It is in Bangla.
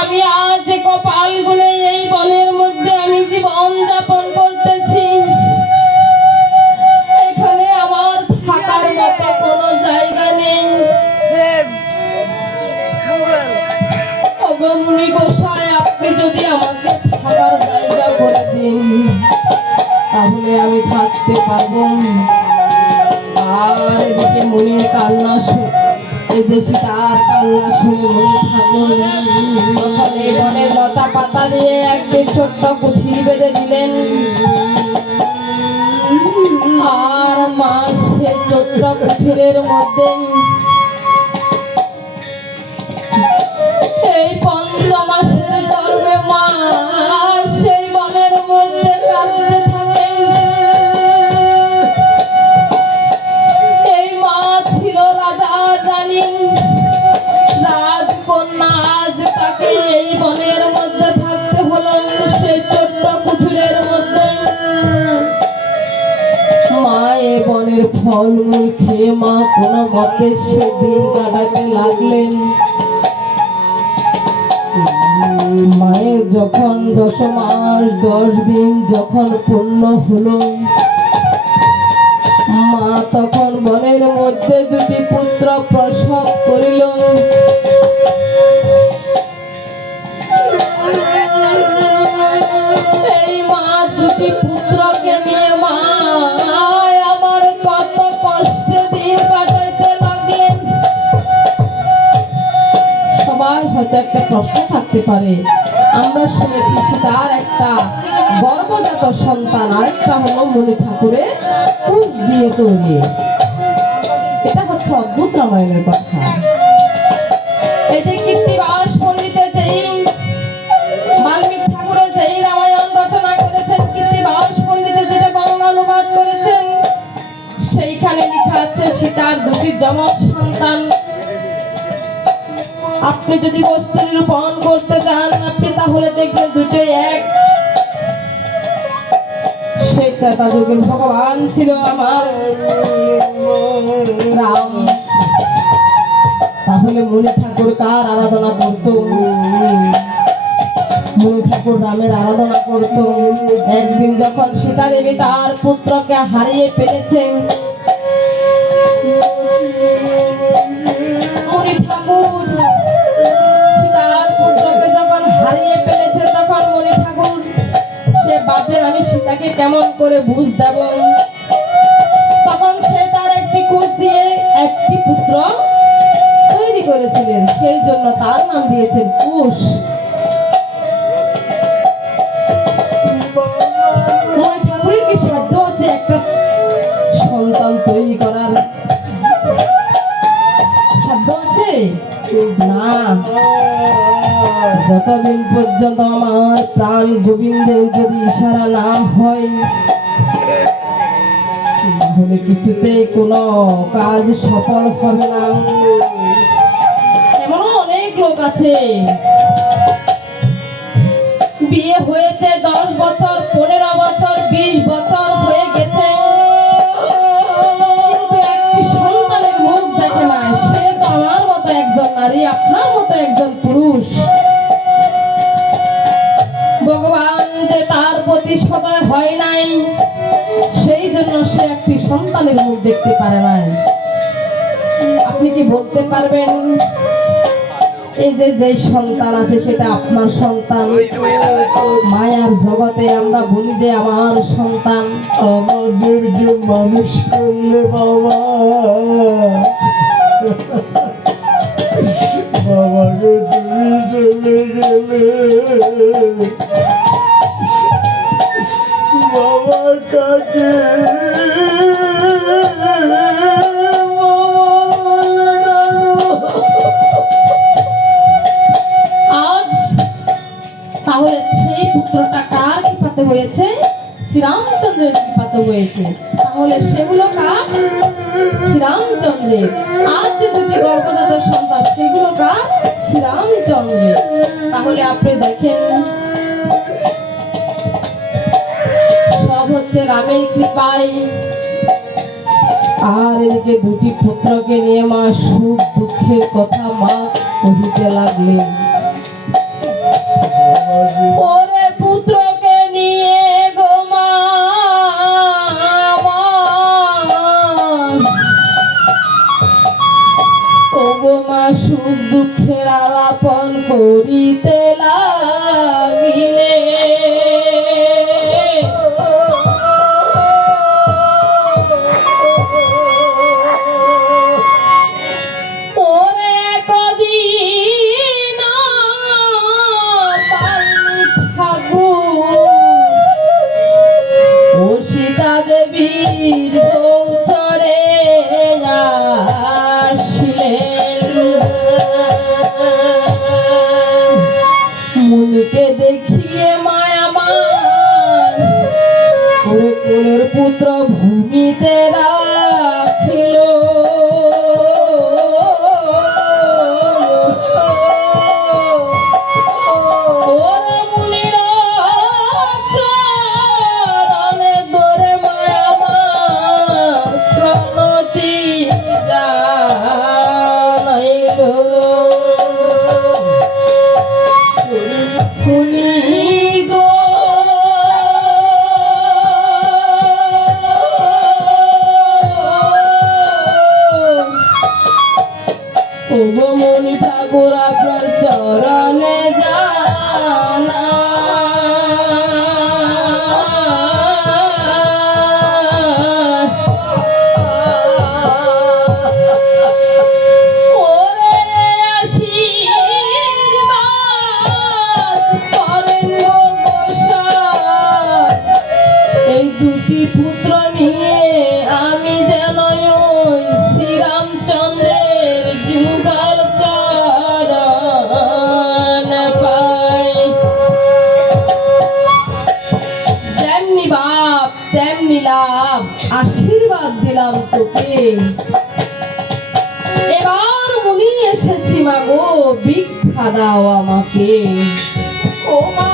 আমি আজ কপাল গুনে এই বনের মধ্যে আমি জীবন যাপন করতেছি। এখানে আমার থাকার মতো কোনো জায়গা নেই। মুনি গোসাই, আপনি যদি আমাকে থাকার জায়গা করে দিন তাহলে আমি থাকতে পারবো। আর এদিকে মনের কান্না এদেশে তার কান্না শুনে মনে ঠাকুর সকালে বনের লতা পাতা দিয়ে একটি ছোট্ট কুঠির বেঁধে দিলেন। আর মা সে ছোট্ট কুঠিরের মধ্যে এই পঞ্চমাসের গর্ভে মা সেই বনের মধ্যে কাঁদতে থাকেন। এই মা ছিল রাজা রানী রাজকন্যা, আজ তাকে এই বনের মধ্যে থাকতে হলো সেই ছোট্ট কুঠিরের মধ্যে। মা এ বনের ফলমূল খেয়ে মা কোনো মতে সে দিন কাটাতে লাগলেন। মায়ের যখন 10 মাস 10 দিন যখন পূর্ণ হলো, মা তখন বনের মধ্যে 2টি পুত্র প্রসব করিল। এই মা 2টি পুত্রকে নিয়ে মা আমার কত কষ্টে দিন কাটাইতে লাগলেন। সবার হয়তো একটা প্রশ্ন থাকতে পারে, আমরা শুনেছি সীতার একটা গর্ভজাত সন্তান, আরেকটা হলো মনি ঠাকুরের কুশ দিয়ে তৈরি। এটা হচ্ছে অদ্ভুত রামায়ণের কথা। এই যে কীর্তিবাস পণ্ডিতে যেই বাল্মীকি ঠাকুরের যেই রামায়ণ রচনা করেছেন, কীর্তিবাস পণ্ডিতে যেটা বাংলা অনুবাদ করেছেন, সেইখানে লেখা আছে সীতার 2টি যমজ সন্তান। আপনি যদি বস্তু নিরূপণ করতে চান আপনি তাহলে দেখবেন 2টোই এক। সেই ত্রেতা যুগে ভগবান ছিল আমার রাম। তাহলে মনি ঠাকুর কার আরাধনা করত? মনি ঠাকুর রামের আরাধনা করত। একদিন যখন সীতা দেবী তার পুত্রকে হারিয়ে ফেলেছেন, মনি ঠাকুর সীতার পুত্রকে যখন হারিয়ে ফেলেছে তখন মনি ঠাকুর সে ভাবলেন আমি সীতাকে কেমন করে বুঝ দেব। তখন সে তার একটি কুশ দিয়ে একটি পুত্র তৈরি করেছিলেন, সেই জন্য তার নাম দিয়েছেন কুশ। মনি ঠাকুরের কি সাধ্য আছে একটা সন্তান তৈরি করার? সাধ্য আছে না। যতদিন পর্যন্ত আমার প্রাণ গোবিন্দের যদি ইশারা না হয় তাহলে কিছুতেই কোনো কাজ সফল হবে না। এমন অনেক লোক আছে বিয়ে হয়েছে 10 বছর 15 বছর 20 বছর হয়ে গেছে, কিন্তু একটি সন্তানের মুখ দেখে না। সে তো আমার মতো একজন নারী, আপনার মতো একজন পুরুষ। ভগবান যে তার প্রতি সদয় হয় নাই, সেই জন্য সে একটি সন্তানের মুখ দেখতে পারে নাই। আপনি কি বলতে পারবেন এই যে সন্তান আছে সেটা আপনার সন্তান? মায়ার জগতে আমরা বলি যে আমার সন্তান। আমাদেরকে মানুষ করলে বাবা, বাবাকে তুমি চলে গেলে, বাবা কাকে আজ তাহলে সেই পুত্রটা কার কৃপাতে হয়েছে? শ্রীরামচন্দ্রের কৃপাতে হয়েছে। তাহলে সেগুলো কার? শ্রীরামচন্দ্রের। আজ যে 2টি গর্ভজাত সন্তান সেগুলো কার? শ্রীরামচন্দ্রের। তাহলে আপনি দেখেন সব হচ্ছে রামের কৃপায়। আর এদিকে 2টি পুত্রকে নিয়ে মা সুখ দুঃখের কথা মা কহিতে লাগলেন। আমাকে ওরে পুত্রকে নিয়ে গো মা আমার। ও গো মা সুখ দুঃখের আলাপন করিতে লাগিলে ওরে কদিন পাইনি ঠাকুর ও সীতা দেবীর গৌচরে আসিলেন। মুনিকে দেখিয়ে মায়া মান ওরে কোলের পুত্র ভূমিতে রাখিল। ওরে মুনির চরণে দোরে মায়া মান প্রণতি জানাইল। মুনি গো ও গো মুনি ঠাকুর আপনার চরণে জানা ওরে আশীর্বাদ করেন গো গোসাই। এই দুটি পুত্র নিয়ে আমি যেন ওই শ্রীরামচন্দ্রের যুগল চরণ পাই। যেমনি বাপ তেমনি লাভ, আশীর্বাদ দিলাম তোকে। এবার মুনি এসেছি মাগো, ভিক্ষা দাও আমাকে। ও মা